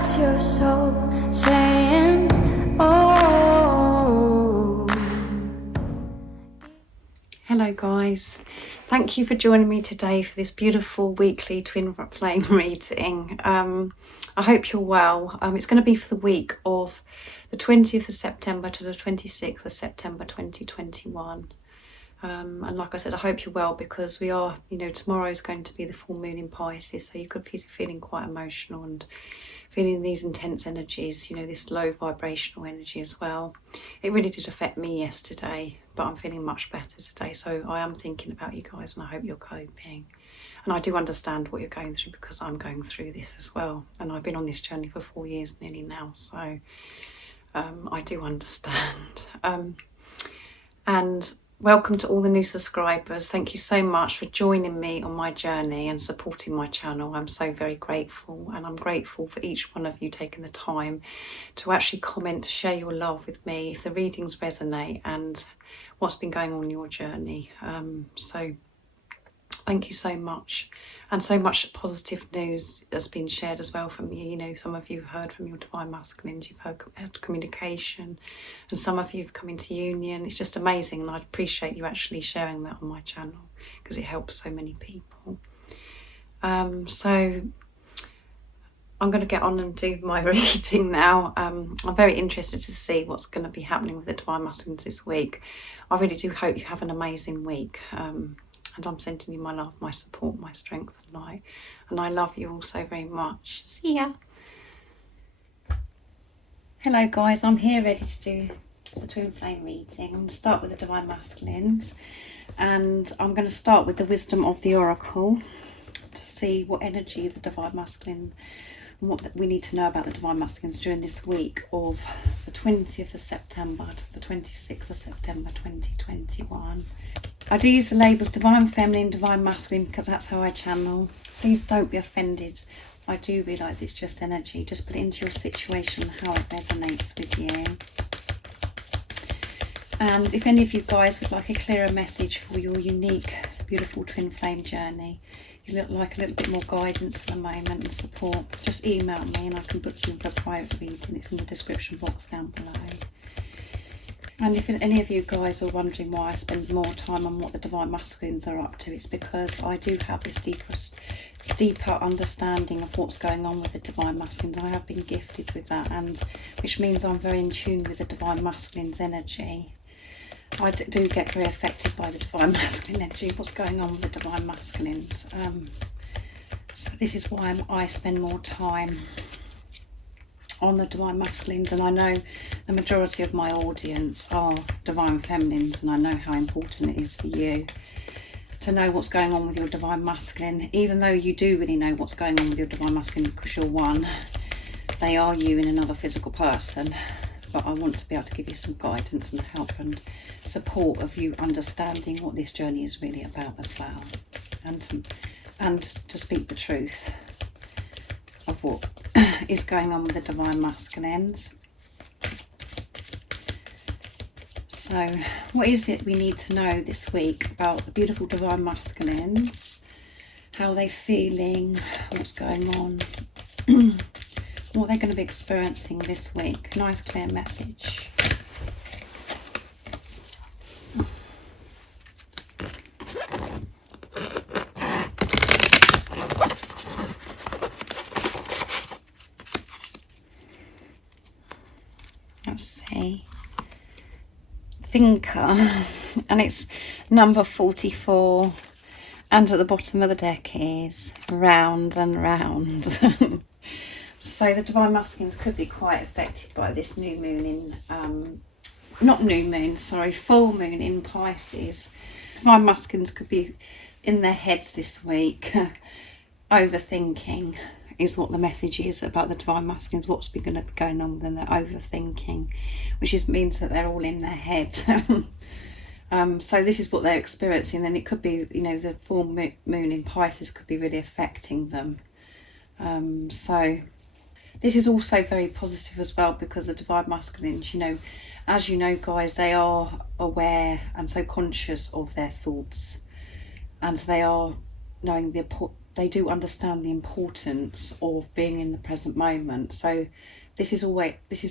What's your soul saying? Oh. Hello guys, thank you for joining me today for this beautiful weekly twin flame reading. I hope you're well. It's going to be for the week of the 20th of September to the 26th of September 2021. And like I said, I hope you're well because we are, tomorrow is going to be the full moon in Pisces, so you could be feeling quite emotional and feeling these intense energies, this low vibrational energy as well. It really did affect me yesterday, but I'm feeling much better today. So I am thinking about you guys and I hope you're coping. And I do understand what you're going through because I'm going through this as well. And I've been on this journey for 4 years nearly now. So I do understand. And welcome to all the new subscribers. Thank you so much for joining me on my journey and supporting my channel. I'm so very grateful, and I'm grateful for each one of you taking the time to actually comment, to share your love with me if the readings resonate and what's been going on in your journey. So thank you so much. And so much positive news has been shared as well from you. Some of you have heard from your divine masculines, you've had communication, and some of you have come into union. It's just amazing, and I appreciate you actually sharing that on my channel because it helps so many people. So I'm going to get on and do my reading now. I'm very interested to see what's going to be happening with the divine masculines this week. I really do hope you have an amazing week. And I'm sending you my love, my support, my strength and light. And I love you all so very much. See ya. Hello guys, I'm here ready to do the twin flame reading. I'm going to start with the divine masculines. And I'm going to start with the wisdom of the oracle to see what energy the divine masculine and what we need to know about the divine masculines during this week of the 20th of September to the 26th of September 2021. I do use the labels divine feminine, divine masculine because that's how I channel. Please don't be offended. I do realise it's just energy. Just put it into your situation, how it resonates with you. And if any of you guys would like a clearer message for your unique, beautiful twin flame journey, you look like a little bit more guidance at the moment and support, just email me and I can book you in for a private reading. It's in the description box down below. And if any of you guys are wondering why I spend more time on what the divine masculines are up to, it's because I do have this deeper understanding of what's going on with the divine masculines. I have been gifted with that, and which means I'm very in tune with the divine masculine's energy. I do get very affected by the divine masculine energy, what's going on with the divine masculines. So this is why I spend more time on the divine masculines, and I know the majority of my audience are divine feminines, and I know how important it is for you to know what's going on with your divine masculine, even though you do really know what's going on with your divine masculine because you're one. They are you in another physical person, but I want to be able to give you some guidance and help and support of you understanding what this journey is really about as well, and to speak the truth of what is going on with the divine masculines. So what is it we need to know this week about the beautiful divine masculines? How are they feeling? What's going on? What they're going to be experiencing this week? Nice clear message. Let's see. Thinker, and it's number 44, and at the bottom of the deck is round and round. So the divine masculines could be quite affected by this new moon in full moon in Pisces. Divine masculines could be in their heads this week. Overthinking is what the message is about the divine masculines. What's been going to be going on with them? They're overthinking, which means that they're all in their head. So this is what they're experiencing, and it could be, the full moon in Pisces could be really affecting them. So this is also very positive as well, because the divine masculines, as you know guys, they are aware and so conscious of their thoughts, and they are knowing the they do understand the importance of being in the present moment. So this is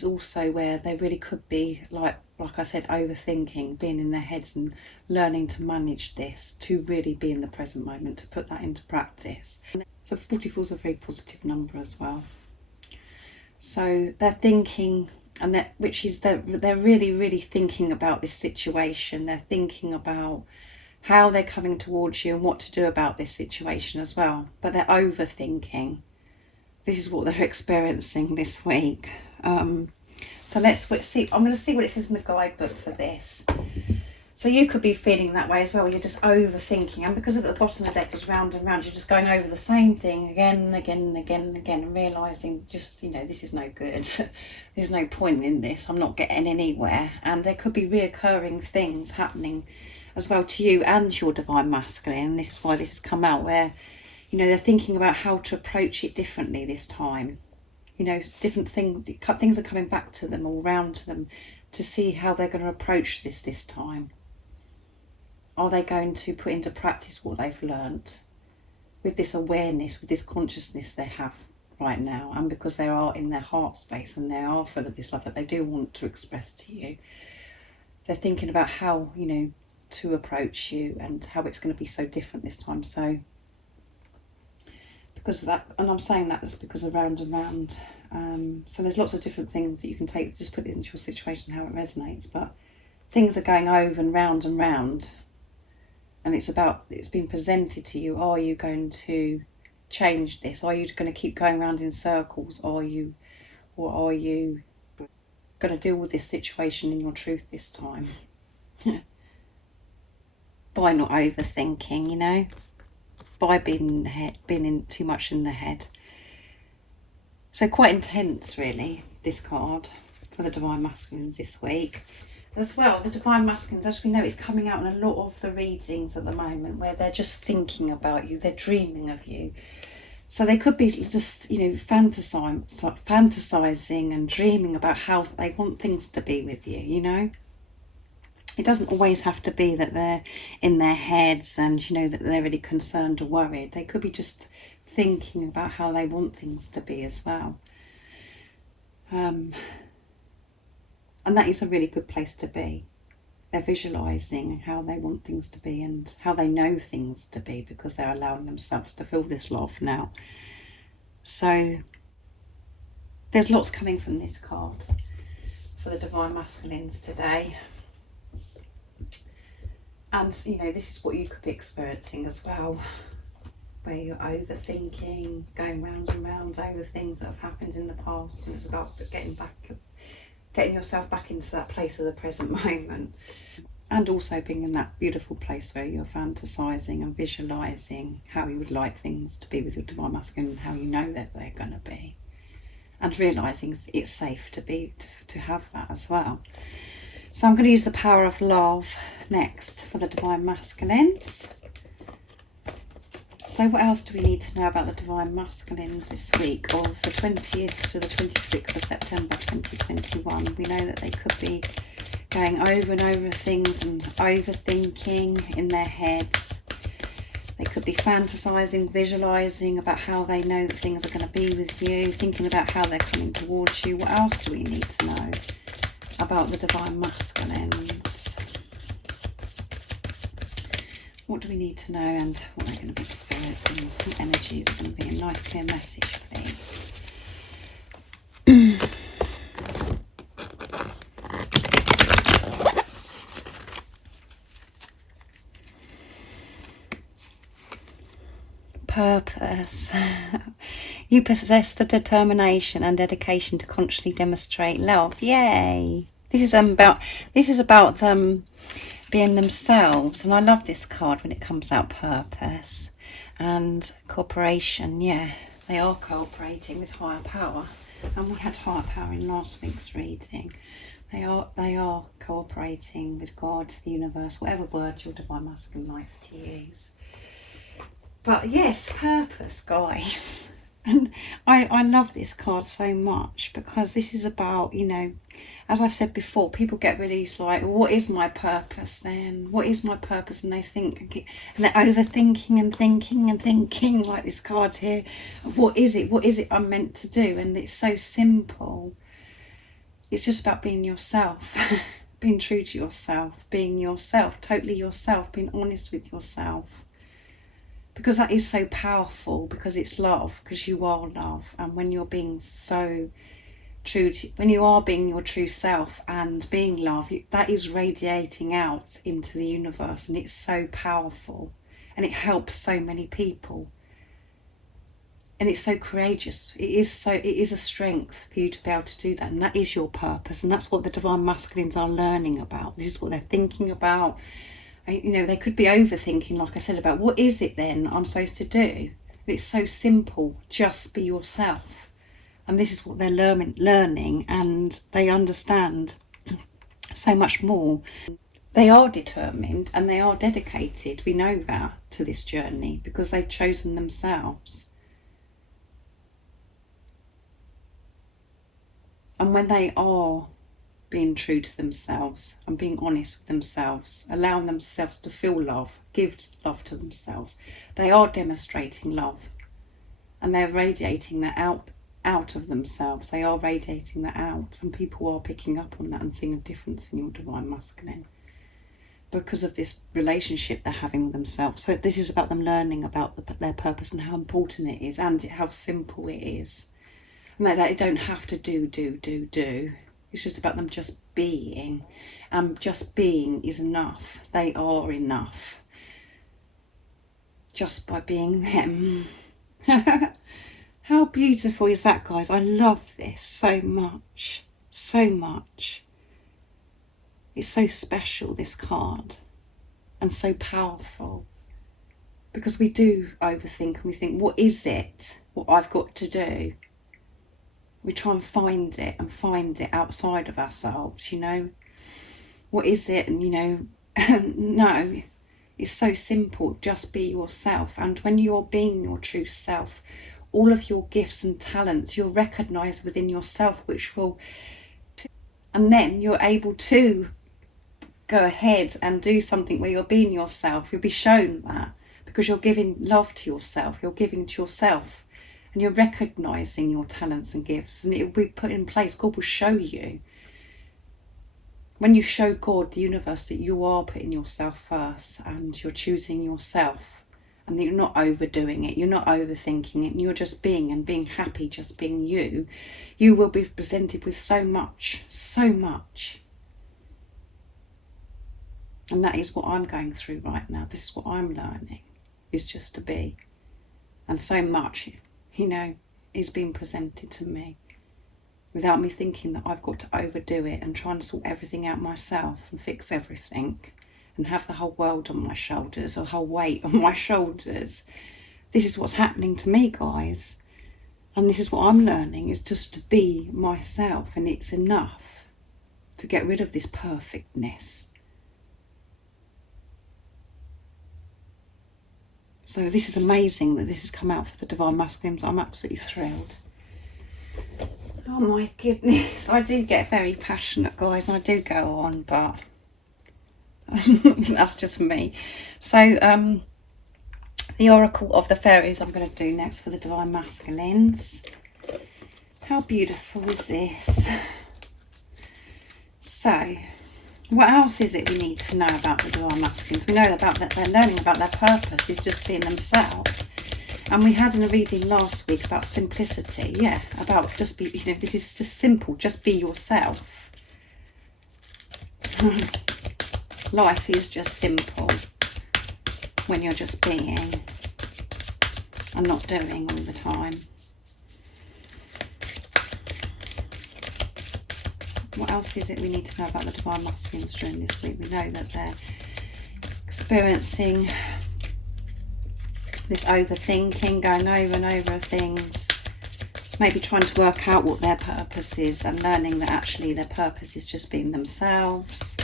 also where they really could be, like I said, overthinking, being in their heads and learning to manage this, to really be in the present moment, to put that into practice. So 44 is a very positive number as well. So they're thinking, and they're really, really thinking about this situation. They're thinking about how they're coming towards you and what to do about this situation as well. But they're overthinking. This is what they're experiencing this week. So let's see. I'm going to see what it says in the guidebook for this. So you could be feeling that way as well. You're just overthinking, and because at the bottom of the deck is round and round, you're just going over the same thing again and again and again and again, and realising just, this is no good. There's no point in this. I'm not getting anywhere. And there could be reoccurring things happening as well to you and your divine masculine. This is why this has come out, where they're thinking about how to approach it differently this time. Different things are coming back to them, all round to them, to see how they're going to approach this time. Are they going to put into practice what they've learnt with this awareness, with this consciousness they have right now, and because they are in their heart space and they are full of this love that they do want to express to you? They're thinking about how, to approach you and how it's going to be so different this time. So because of that, and I'm saying that just because of round and round. So there's lots of different things that you can take, just put it into your situation, how it resonates. But things are going over and round, and it's been presented to you. Are you going to change this? Are you going to keep going around in circles? Or are you going to deal with this situation in your truth this time? By not overthinking, by being in too much in the head. So quite intense, really, this card for the Divine Masculines this week. As well, the Divine Masculines, as we know, it's coming out in a lot of the readings at the moment, where they're just thinking about you, they're dreaming of you. So they could be just, fantasizing and dreaming about how they want things to be with you, It doesn't always have to be that they're in their heads and, that they're really concerned or worried. They could be just thinking about how they want things to be as well. And that is a really good place to be. They're visualising how they want things to be and how they know things to be, because they're allowing themselves to feel this love now. So there's lots coming from this card for the Divine Masculines today. And, this is what you could be experiencing as well, where you're overthinking, going round and round over things that have happened in the past, and it's about getting yourself back into that place of the present moment, and also being in that beautiful place where you're fantasizing and visualizing how you would like things to be with your Divine Masculine, and how you know that they're going to be, and realizing it's safe to have that as well. So I'm going to use the power of love next for the Divine Masculines. So what else do we need to know about the Divine Masculines this week, of the 20th to the 26th of September 2021? We know that they could be going over and over things and overthinking in their heads. They could be fantasizing, visualizing about how they know that things are going to be with you, thinking about how they're coming towards you. What else do we need to know about the Divine Masculines? What do we need to know, and what they're going to be experiencing? What energy they're going to be in? Nice clear message, please. Purpose. You possess the determination and dedication to consciously demonstrate love. Yay! This is about them being themselves, and I love this card when it comes out. Purpose and cooperation. Yeah, they are cooperating with higher power, and we had higher power in last week's reading. They are cooperating with God, the universe, whatever word your Divine Masculine likes to use. But yes, purpose, guys. And I love this card so much because this is about, you know, as I've said before, people get really like, what is my purpose then? What is my purpose? And they think, and they're overthinking and thinking and thinking, like this card here. What is it? What is it I'm meant to do? And it's so simple. It's just about being yourself, being true to yourself, being yourself, totally yourself, being honest with yourself. Because that is so powerful, because it's love, because you are love. And when you're being so true to, when you are being your true self and being love, that is radiating out into the universe, and it's so powerful, and it helps so many people, and it's so courageous. It is a strength for you to be able to do that, and that is your purpose, and that's what the divine masculines are learning about. This is what they're thinking about. You know, they could be overthinking, like I said, about what is it then I'm supposed to do. It's so simple. Just be yourself. And this is what they're learning, and they understand so much more. They are determined and they are dedicated, we know that, to this journey, because they've chosen themselves. And when they are being true to themselves and being honest with themselves, allowing themselves to feel love, give love to themselves, they are demonstrating love, and they're radiating that out of themselves. They are radiating that out, and people are picking up on that and seeing a difference in your divine masculine because of this relationship they're having with themselves. So this is about them learning about their purpose and how important it is, and how simple it is, and that they don't have to do. It's just about them just being, and just being is enough. They are enough just by being them. How beautiful is that, guys? I love this so much, so much. It's so special, this card, and so powerful, because we do overthink, and we think, what is it, what I've got to do? We try and find it outside of ourselves, you know. What is it? And, you know, no, it's so simple. Just be yourself. And when you're being your true self, all of your gifts and talents you'll recognise within yourself, which will, and then you're able to go ahead and do something where you're being yourself. You'll be shown that, because you're giving love to yourself, you're giving to yourself, and you're recognising your talents and gifts, and it will be put in place. God will show you. When you show God, the universe, that you are putting yourself first, and you're choosing yourself, and that you're not overdoing it, you're not overthinking it, and you're just being, and being happy, just being you, you will be presented with so much, so much. And that is what I'm going through right now. This is what I'm learning, is just to be. And so much, you know, is being presented to me without me thinking that I've got to overdo it and try and sort everything out myself and fix everything and have the whole world on my shoulders, or the whole weight on my shoulders. This is what's happening to me, guys. And this is what I'm learning, is just to be myself, and it's enough to get rid of this perfectness. So this is amazing that this has come out for the Divine Masculines. I'm absolutely thrilled. Oh my goodness, I do get very passionate, guys, and I do go on, but that's just me. So the Oracle of the Fairies I'm going to do next for the Divine Masculines. How beautiful is this? So, what else is it we need to know about the Divine Masculines? We know about that they're learning about their purpose is just being themselves. And we had in a reading last week about simplicity. Yeah, about just be, you know, this is just simple. Just be yourself. Life is just simple when you're just being and not doing all the time. What else is it we need to know about the Divine Masculines during this week? We know that they're experiencing this overthinking, going over and over things, maybe trying to work out what their purpose is, and learning that actually their purpose is just being themselves,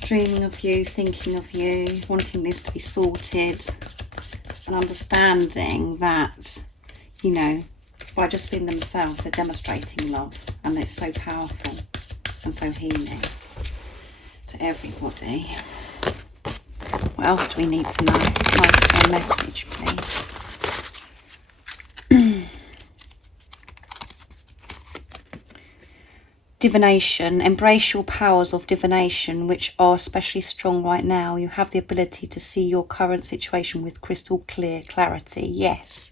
dreaming of you, thinking of you, wanting this to be sorted, and understanding that you know, by just being themselves, they're demonstrating love, and it's so powerful and so healing to everybody. What else do we need to know? A message, please. Divination. Embrace your powers of divination, which are especially strong right now. You have the ability to see your current situation with crystal clear clarity. Yes.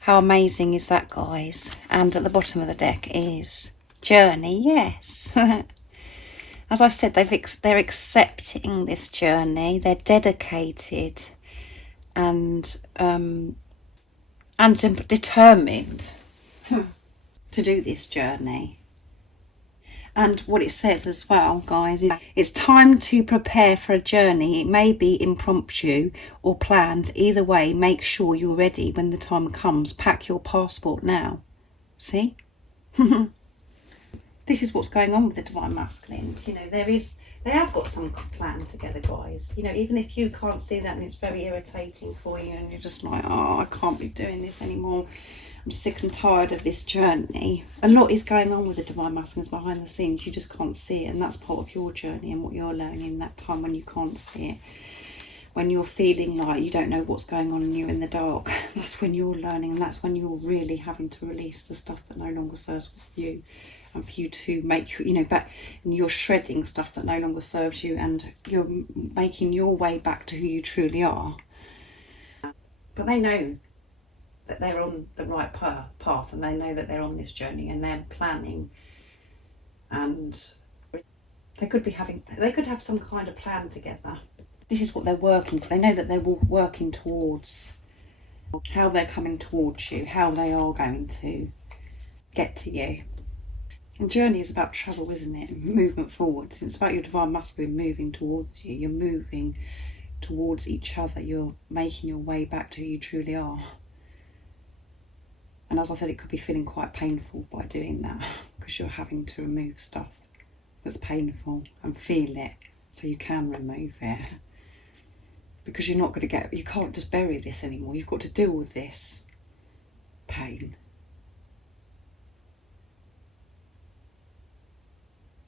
How amazing is that, guys? And at the bottom of the deck is journey. Yes. As I said, they're accepting this journey. They're dedicated and determined to do this journey. And what it says as well, guys, is it's time to prepare for a journey. It may be impromptu or planned. Either way, make sure you're ready when the time comes. Pack your passport now. See? This is what's going on with the Divine Masculine. You know, they have got some plan together, guys. You know, even if you can't see that and it's very irritating for you and you're just like, oh, I can't be doing this anymore. I'm sick and tired of this journey. A lot is going on with the Divine Masculines behind the scenes. You just can't see it, and that's part of your journey and what you're learning in that time when you can't see it. When you're feeling like you don't know what's going on and you're in the dark, that's when you're learning, and that's when you're really having to release the stuff that no longer serves you. And for you to make, you know, back, and you're shredding stuff that no longer serves you, and you're making your way back to who you truly are. But they know that they're on the right path, and they know that they're on this journey, and they're planning, and they could have some kind of plan together. This is what they're working for. They know that they're working towards how they're coming towards you, how they are going to get to you. And journey is about travel, isn't it? Movement forwards. It's about your Divine Masculine moving towards you. You're moving towards each other. You're making your way back to who you truly are. And as I said, it could be feeling quite painful by doing that, because you're having to remove stuff that's painful and feel it so you can remove it. Because you can't just bury this anymore. You've got to deal with this pain,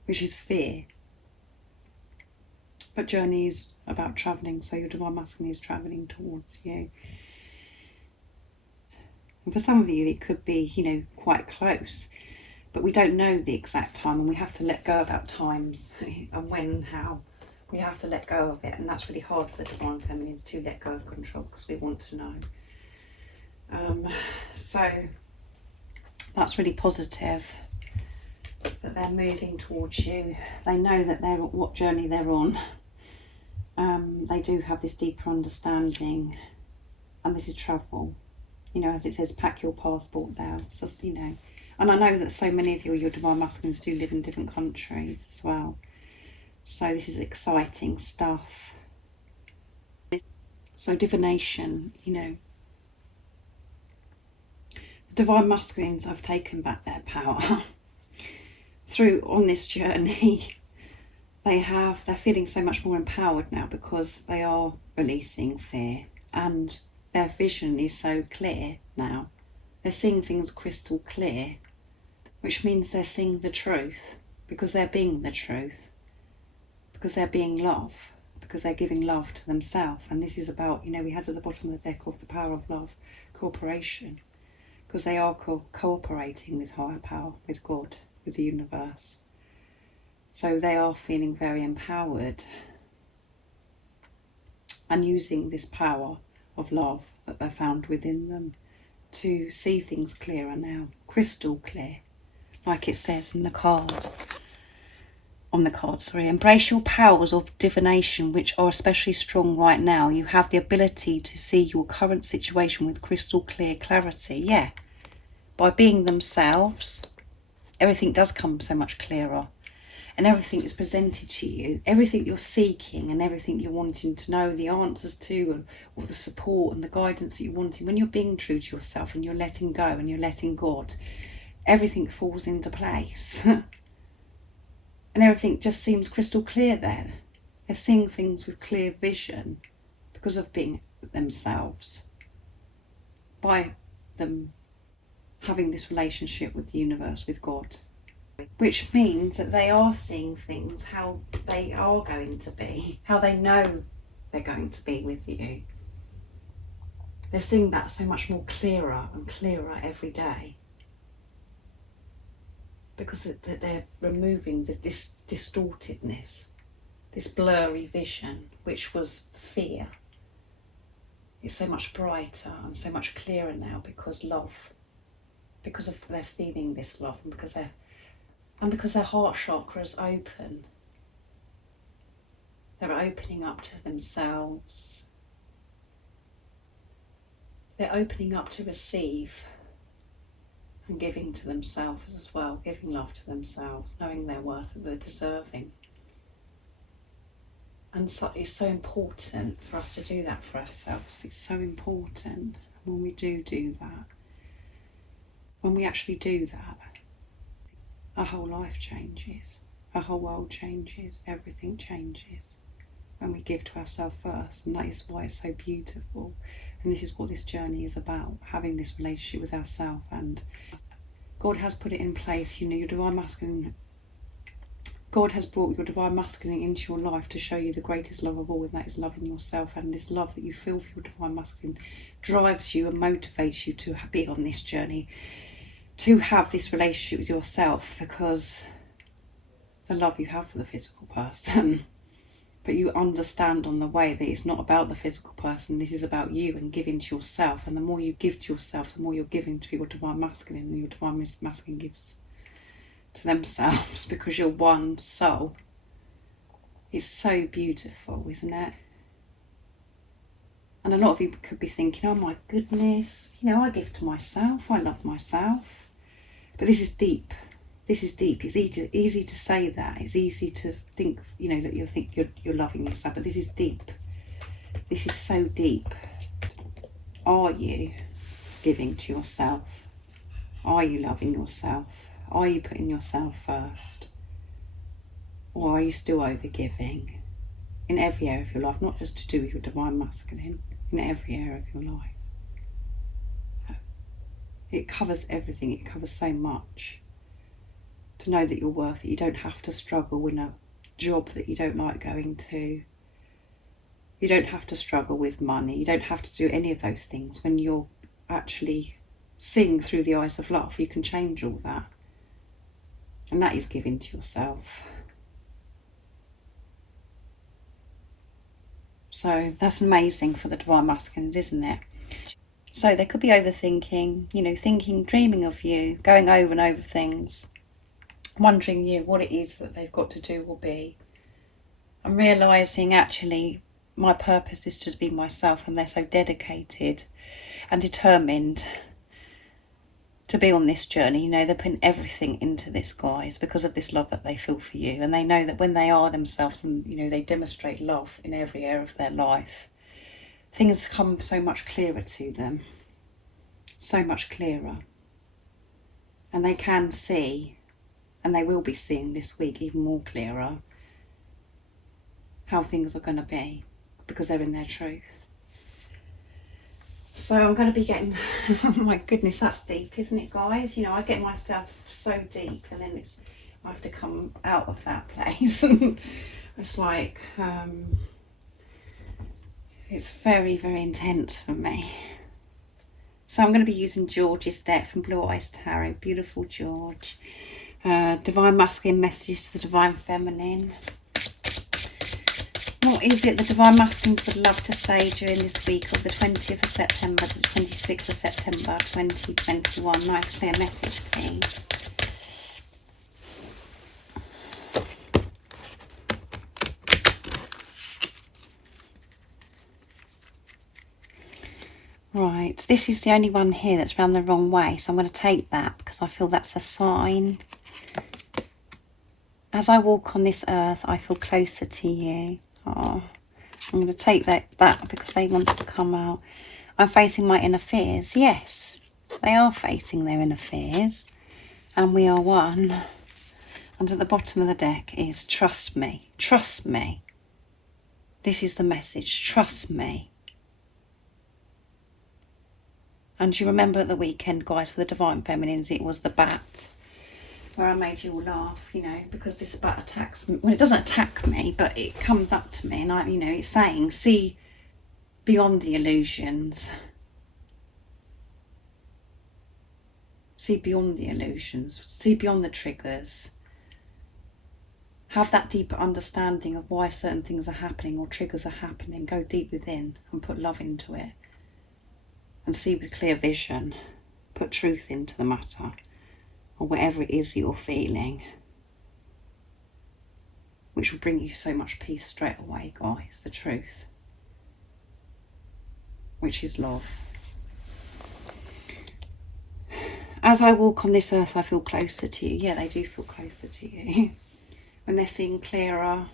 which is fear. But journey is about travelling, so your Divine Masculine is travelling towards you. And for some of you, it could be, you know, quite close, but we don't know the exact time, and we have to let go about times and when and how. We have to let go of it, and that's really hard for the Divine Feminines to let go of control, because we want to know. So that's really positive, that they're moving towards you. They know that they're what journey they're on. They do have this deeper understanding, and this is travel. You know, as it says, pack your passport now. So, you know, and I know that so many of you, your Divine Masculines, do live in different countries as well. So this is exciting stuff. So divination, you know, the Divine Masculines have taken back their power through on this journey. They're feeling so much more empowered now, because they are releasing fear, and their vision is so clear now. They're seeing things crystal clear, which means they're seeing the truth, because they're being the truth, because they're being love, because they're giving love to themselves. And this is about, you know, we had at the bottom of the deck of the power of love, cooperation, because they are cooperating with higher power, with God, with the universe. So they are feeling very empowered and using this power of love that they found within them to see things clearer now, crystal clear, like it says in the card. Embrace your powers of divination, which are especially strong right now. You have the ability to see your current situation with crystal clear clarity. Yeah, by being themselves, everything does come so much clearer, and everything is presented to you, everything you're seeking and everything you're wanting to know the answers to, or the support and the guidance that you're wanting. When you're being true to yourself and you're letting go and you're letting God, everything falls into place. And everything just seems crystal clear then. They're seeing things with clear vision because of being themselves. By them having this relationship with the universe, with God, which means that they are seeing things how they are going to be, how they know they're going to be with you. They're seeing that so much more clearer and clearer every day, because they're removing this distortedness, this blurry vision, which was fear. It's so much brighter and so much clearer now because of they're feeling this love, and because their heart chakra is open. They're opening up to themselves. They're opening up to receive and giving to themselves as well, giving love to themselves, knowing their worth and they're deserving. And so it's so important for us to do that for ourselves. It's so important when we do that. When we actually do that, our whole life changes. Our whole world changes. Everything changes when we give to ourselves first. And that is why it's so beautiful. And this is what this journey is about, having this relationship with ourselves. And God has put it in place, your divine masculine. God has brought your divine masculine into your life to show you the greatest love of all, and that is loving yourself. And this love that you feel for your divine masculine drives you and motivates you to be on this journey, to have this relationship with yourself, because the love you have for the physical person, but you understand on the way that it's not about the physical person, this is about you and giving to yourself. And the more you give to yourself, the more you're giving to your divine masculine, and your divine masculine gives to themselves, because you're one soul. It's so beautiful, isn't it? And a lot of you could be thinking, oh my goodness, I give to myself, I love myself. But this is deep. This is deep. It's easy to say that. It's easy to think, that you think you're loving yourself, but this is deep. This is so deep. Are you giving to yourself? Are you loving yourself? Are you putting yourself first? Or are you still over-giving in every area of your life, not just to do with your divine masculine, in every area of your life? It covers everything. It covers so much. To know that you're worth it. You don't have to struggle in a job that you don't like going to. You don't have to struggle with money. You don't have to do any of those things. When you're actually seeing through the eyes of love, you can change all that. And that is giving to yourself. So that's amazing for the divine masculines, isn't it? So they could be overthinking, thinking, dreaming of you, going over and over things, wondering, what it is that they've got to do or be. And realising, actually, my purpose is to be myself, and they're so dedicated and determined to be on this journey. They're putting everything into this, guys, because of this love that they feel for you. And they know that when they are themselves and, they demonstrate love in every area of their life, things come so much clearer to them. So much clearer. And they can see, and they will be seeing this week even more clearer, how things are going to be, because they're in their truth. So I'm going to be getting, oh my goodness, that's deep, isn't it, guys? I get myself so deep, and then I have to come out of that place. It's like, it's very, very intense for me. So I'm going to be using George's deck from Blue Eyes Tarot. Beautiful George. Divine masculine message to the divine feminine. What is it the divine masculines would love to say during this week of the 20th of September to the 26th of September 2021? Nice clear message, please. Right, this is the only one here that's round the wrong way, so I'm going to take that because I feel that's a sign. As I walk on this earth, I feel closer to you. Oh, I'm going to take that because they wanted to come out. I'm facing my inner fears. Yes, they are facing their inner fears, and we are one. And at the bottom of the deck is trust me. Trust me. This is the message. Trust me. And you remember at the weekend, guys, for the Divine Feminines, it was the bat, where I made you all laugh, you know, because this bat attacks me. Well, it doesn't attack me, but it comes up to me, and I, you know, it's saying, see beyond the illusions. See beyond the illusions. See beyond the triggers. Have that deeper understanding of why certain things are happening or triggers are happening. Go deep within and put love into it. And see with clear vision. Put truth into the matter. Or whatever it is you're feeling. Which will bring you so much peace straight away, guys. The truth. Which is love. As I walk on this earth, I feel closer to you. Yeah, they do feel closer to you. When they're seeing clearer,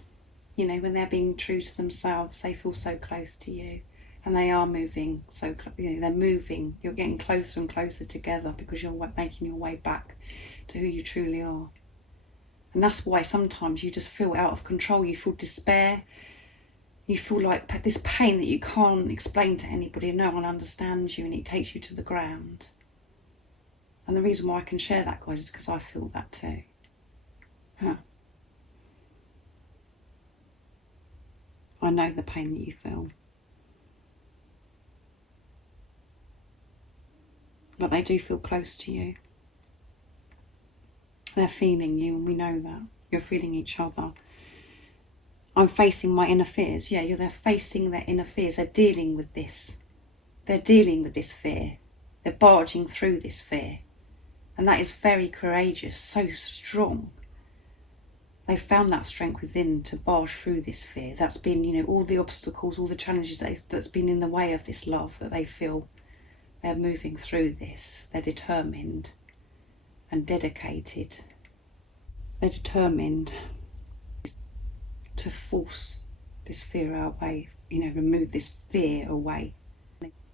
you know, when they're being true to themselves, they feel so close to you. And they are moving so, you know, they're moving. You're getting closer and closer together because you're making your way back to who you truly are. And that's why sometimes you just feel out of control. You feel despair. You feel like this pain that you can't explain to anybody and no one understands you, and it takes you to the ground. And the reason why I can share that, guys, is because I feel that too. I know the pain that you feel. But they do feel close to you. They're feeling you, and we know that. You're feeling each other. I'm facing my inner fears. Yeah, they're facing their inner fears. They're dealing with this. They're dealing with this fear. They're barging through this fear. And that is very courageous, so strong. They've found that strength within to barge through this fear. That's been, you know, all the obstacles, all the challenges that's been in the way of this love that they feel. They're moving through this. They're determined and dedicated. They're determined to force this fear away, you know, remove this fear away.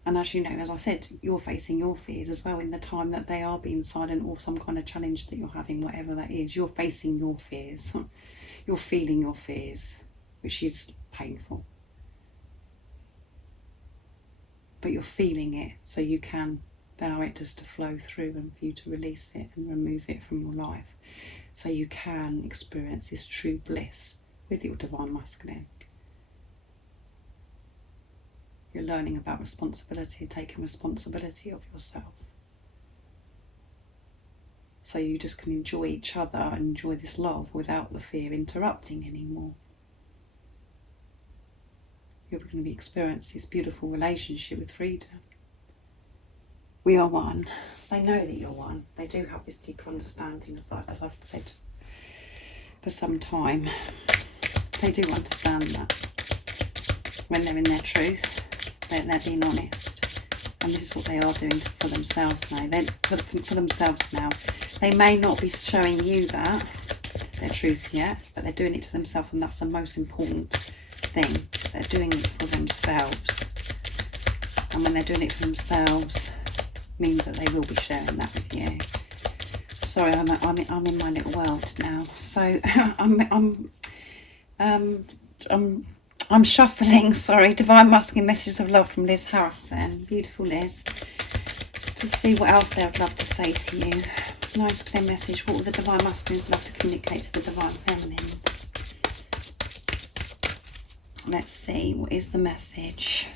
And as you know, as I said, you're facing your fears as well in the time that they are being silent, or some kind of challenge that you're having, whatever that is. You're facing your fears. You're feeling your fears, which is painful. But you're feeling it, so you can allow it just to flow through and for you to release it and remove it from your life. So you can experience this true bliss with your Divine Masculine. You're learning about responsibility, taking responsibility of yourself. So you just can enjoy each other and enjoy this love without the fear interrupting anymore. You're going to be experiencing this beautiful relationship with freedom. We are one. They know that you're one. They do have this deeper understanding of that, as I've said for some time. They do understand that when they're in their truth, they're being honest, and this is what they are doing for themselves now. They're for themselves now. They may not be showing you that their truth yet, but they're doing it to themselves, and that's the most important thing. They're doing it for themselves, and when they're doing it for themselves, means that they will be sharing that with you. Sorry, I'm in my little world now. So I'm shuffling, sorry, Divine Masculine Messages of Love from Liz Harrison. Beautiful Liz. To see what else they would love to say to you. Nice clear message. What would the Divine Masculines love to communicate to the Divine Feminines? Let's see, what is the message?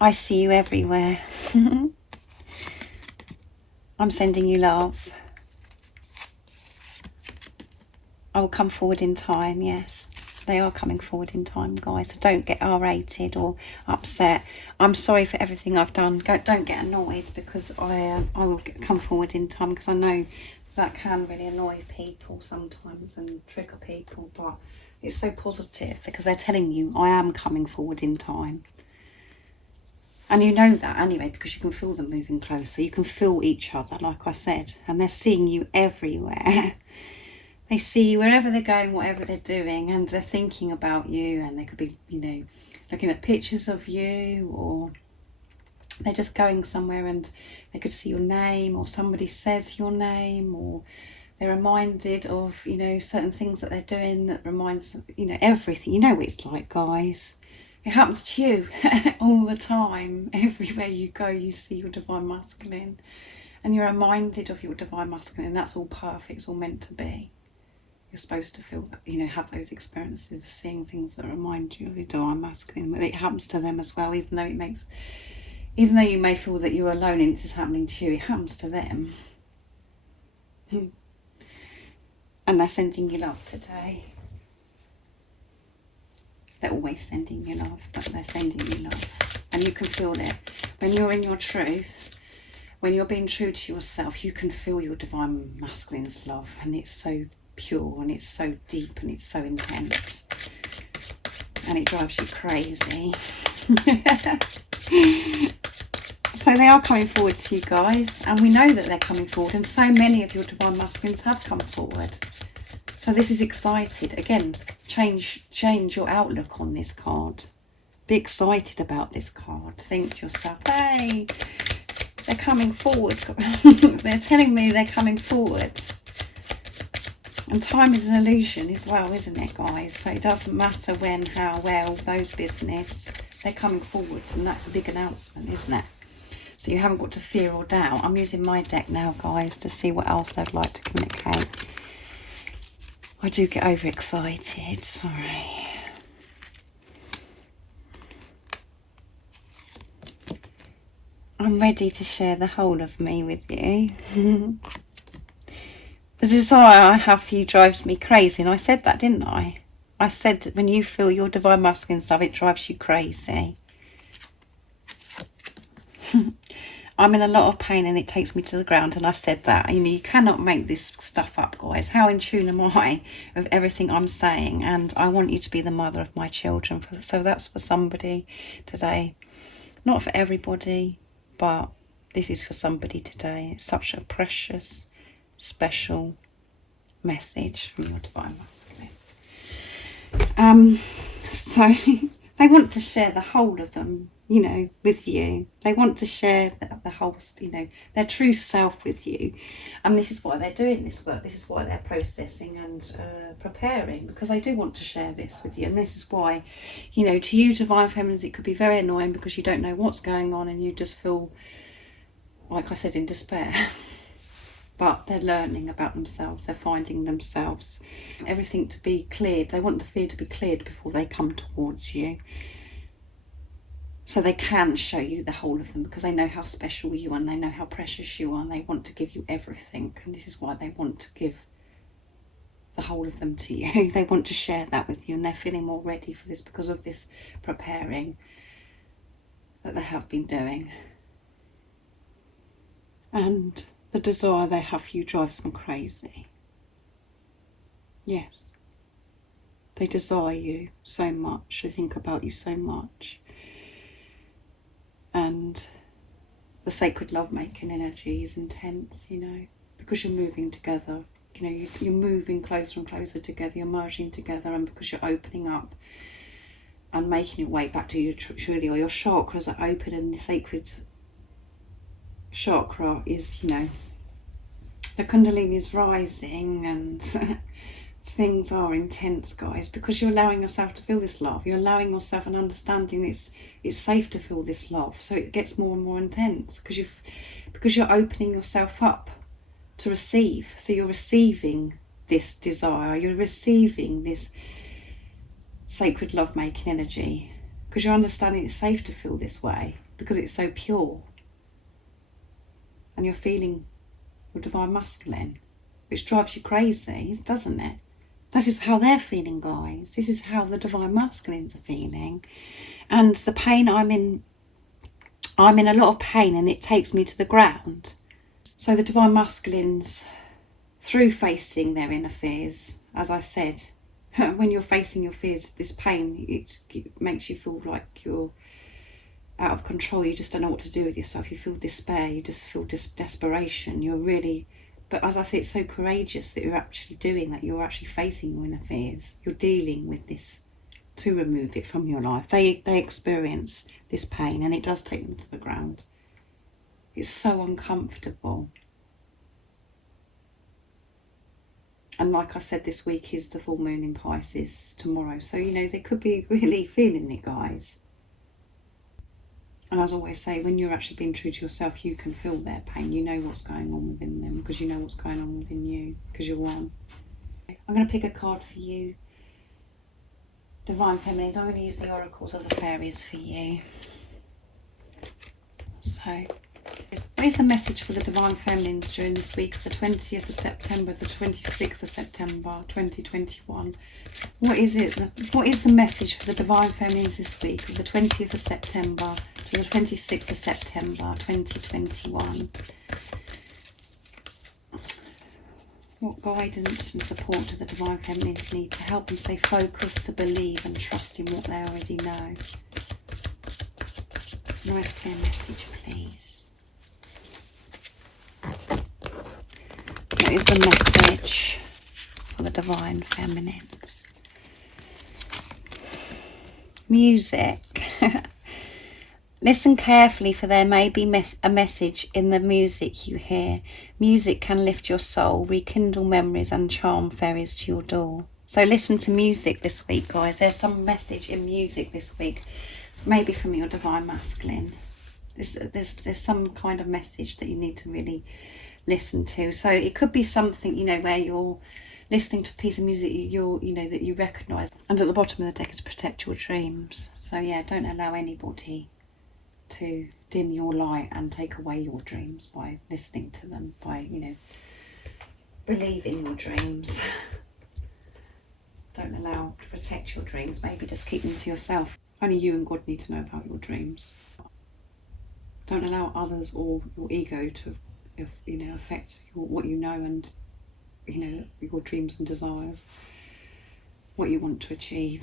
I see you everywhere. I'm sending you love. I will come forward in time, yes. They are coming forward in time, guys. So don't get R-rated or upset. I'm sorry for everything I've done. Don't get annoyed, because I will come forward in time, because I know that can really annoy people sometimes and trigger people. But it's so positive, because they're telling you I am coming forward in time. And you know that anyway, because you can feel them moving closer. You can feel each other, like I said. And they're seeing you everywhere. They see you wherever they're going, whatever they're doing. And they're thinking about you. And they could be, you know, looking at pictures of you. Or they're just going somewhere and they could see your name. Or somebody says your name. Or They're reminded of, you know, certain things that they're doing that reminds, you know, everything. You know what it's like, guys. It happens to you all the time. Everywhere you go, you see your divine masculine. And you're reminded of your divine masculine. That's all perfect. It's all meant to be. You're supposed to feel that, you know, have those experiences of seeing things that remind you of your divine masculine. But it happens to them as well, even though you may feel that you're alone and it's happening to you, it happens to them. And they're sending you love today. They're always sending you love, but they're sending you love. And you can feel it. When you're in your truth, when you're being true to yourself, you can feel your divine masculine's love. And it's so pure and it's so deep and it's so intense. And it drives you crazy. So they are coming forward to you guys. And we know that they're coming forward. And so many of your divine masculines have come forward. So this is excited. Again, change your outlook on this card. Be excited about this card. Think to yourself, hey, they're coming forward. They're telling me they're coming forward. And time is an illusion as well, isn't it, guys? So it doesn't matter when, how, where, all those business. They're coming forwards, and that's a big announcement, isn't it? So you haven't got to fear or doubt. I'm using my deck now, guys, to see what else they'd like to communicate. I do get overexcited, sorry. I'm ready to share the whole of me with you. The desire I have for you drives me crazy, and I said that, didn't I? I said that when you feel your divine masculine stuff, it drives you crazy. I'm in a lot of pain and it takes me to the ground, and I've said that. You know, you cannot make this stuff up, guys. How in tune am I of everything I'm saying? And I want you to be the mother of my children. So that's for somebody today. Not for everybody, but this is for somebody today. It's such a precious, special message from your divine masculine. So they want to share the whole of them, you know, with you. They want to share the whole, you know, their true self with you. And this is why they're doing this work. This is why they're processing and preparing, because they do want to share this with you. And this is why, you know, to you divine feminines, it could be very annoying because you don't know what's going on and you just feel, like I said, in despair. But they're learning about themselves. They're finding themselves. Everything to be cleared. They want the fear to be cleared before they come towards you. So they can show you the whole of them because they know how special you are and they know how precious you are, and they want to give you everything. And this is why they want to give the whole of them to you. They want to share that with you, and they're feeling more ready for this because of this preparing that they have been doing. And the desire they have for you drives them crazy. Yes. They desire you so much. They think about you so much. And the sacred love-making energy is intense, you know, because you're moving together. You know, you're moving closer and closer together. You're merging together, and because you're opening up and making your way back to your truly, or your chakras are open, and the sacred chakra is, you know, the kundalini is rising, and things are intense, guys, because you're allowing yourself to feel this love. You're allowing yourself an understanding that it's safe to feel this love, so it gets more and more intense because you're opening yourself up to receive. So you're receiving this desire, you're receiving this sacred love-making energy because you're understanding it's safe to feel this way because it's so pure, and you're feeling your divine masculine, which drives you crazy, doesn't it? That is how they're feeling, guys. This is how the divine masculines are feeling. And the pain I'm in a lot of pain, and it takes me to the ground. So the divine masculines, through facing their inner fears, as I said, when you're facing your fears, this pain, it makes you feel like you're out of control. You just don't know what to do with yourself. You feel despair. You just feel desperation. You're really... But as I say, it's so courageous that you're actually doing that. You're actually facing your inner fears. You're dealing with this to remove it from your life. They experience this pain, and it does take them to the ground. It's so uncomfortable. And like I said, this week is the full moon in Pisces tomorrow. So, you know, they could be really feeling it, guys. And as I always say, when you're actually being true to yourself, you can feel their pain. You know what's going on within them because you know what's going on within you because you're one. I'm going to pick a card for you, Divine Feminines. I'm going to use the oracles of the fairies for you. So, what is the message for the Divine Feminines during this week of the 20th of September, the 26th of September, 2021? What is it? What is the message for the Divine Feminines this week of the 20th of September to the 26th of September, 2021? What guidance and support do the Divine Feminines need to help them stay focused, to believe and trust in what they already know? Nice clear message, please. What is the message for the Divine Feminines? Music. Listen carefully, for there may be a message in the music you hear. Music can lift your soul, rekindle memories and charm fairies to your door. So listen to music this week, guys. There's some message in music this week, maybe from your Divine Masculine. There's some kind of message that you need to really listen to. So it could be something, you know, where you're listening to a piece of music that you recognise. And at the bottom of the deck is protect your dreams. So yeah, don't allow anybody to dim your light and take away your dreams by listening to them, by, you know, believe in your dreams. Don't allow to protect your dreams. Maybe just keep them to yourself. Only you and God need to know about your dreams. Don't allow others or your ego to, you know, affect what you know and, you know, your dreams and desires, what you want to achieve.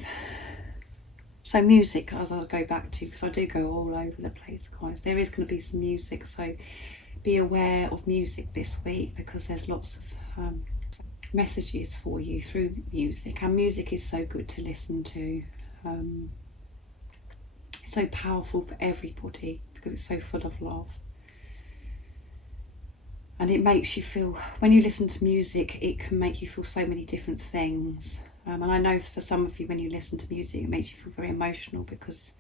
So music, as I'll go back to, because I do go all over the place, guys. There is going to be some music, so be aware of music this week, because there's lots of messages for you through music. And music is so good to listen to. It's so powerful for everybody because it's so full of love. And it makes you feel, when you listen to music, it can make you feel so many different things. And I know for some of you, when you listen to music, it makes you feel very emotional because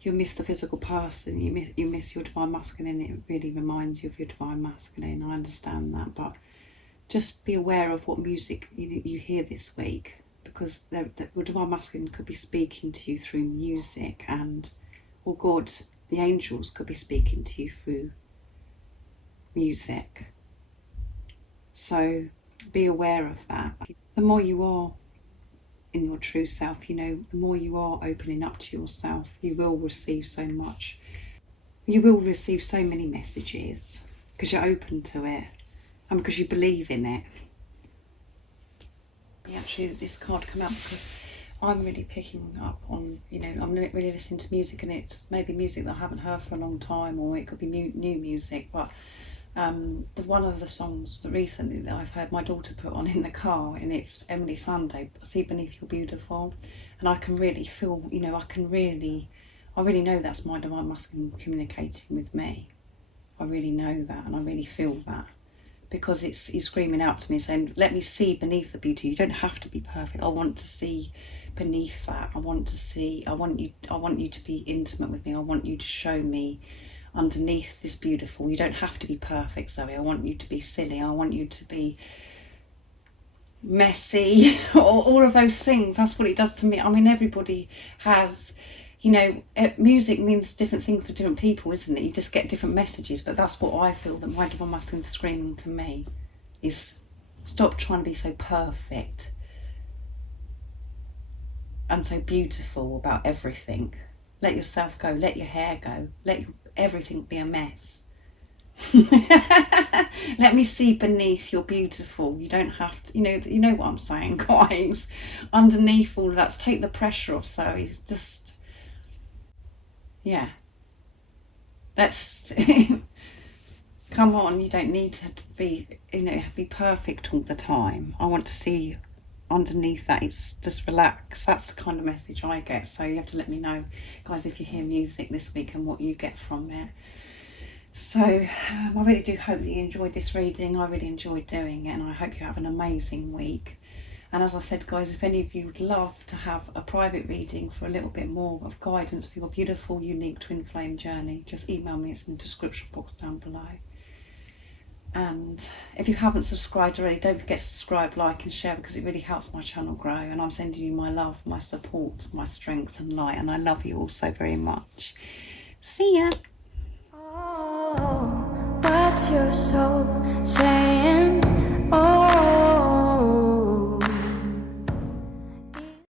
you miss the physical person, you miss your Divine Masculine. It really reminds you of your Divine Masculine. I understand that, but just be aware of what music you hear this week, because your Divine Masculine could be speaking to you through music, or God, the angels, could be speaking to you through music. So be aware of that. The more you are in your true self, you know, the more you are opening up to yourself, you will receive so much. You will receive so many messages because you're open to it and because you believe in it. Actually, this card come out because I'm really picking up on, you know, I'm really listening to music, and it's maybe music that I haven't heard for a long time, or it could be new music, but one of the songs that recently that I've heard my daughter put on in the car, and it's Emily Sandé, See Beneath You're Beautiful, and I can really feel, you know, I really know that's my Divine Masculine communicating with me. I really know that, and I really feel that, because he's screaming out to me saying, let me see beneath the beauty. You don't have to be perfect. I want to see beneath that. I want you to be intimate with me. I want you to show me underneath this beautiful. You don't have to be perfect, Zoe. I want you to be silly. I want you to be messy, all of those things. That's what it does to me. I mean, everybody has, you know, music means different things for different people, isn't it? You just get different messages, but that's what I feel that my Divine Masculine is screaming to me, is stop trying to be so perfect and so beautiful about everything. Let yourself go, let your hair go, let everything be a mess. Let me see beneath you're beautiful. You don't have to, you know what I'm saying, guys. Underneath all of that, take the pressure off. So it's just, yeah, that's come on, you don't need to be, be perfect all the time. I want to see underneath that, it's just relax. That's the kind of message I get. So you have to let me know, guys, if you hear music this week and what you get from it. So I really do hope that you enjoyed this reading. I really enjoyed doing it, and I hope you have an amazing week. And as I said, guys, if any of you would love to have a private reading for a little bit more of guidance for your beautiful, unique twin flame journey, just email me. It's in the description box down below. And if you haven't subscribed already, don't forget to subscribe, like and share, because it really helps my channel grow. And I'm sending you my love, my support, my strength and light. And I love you all so very much. See ya. Oh, what's your soul saying? Oh.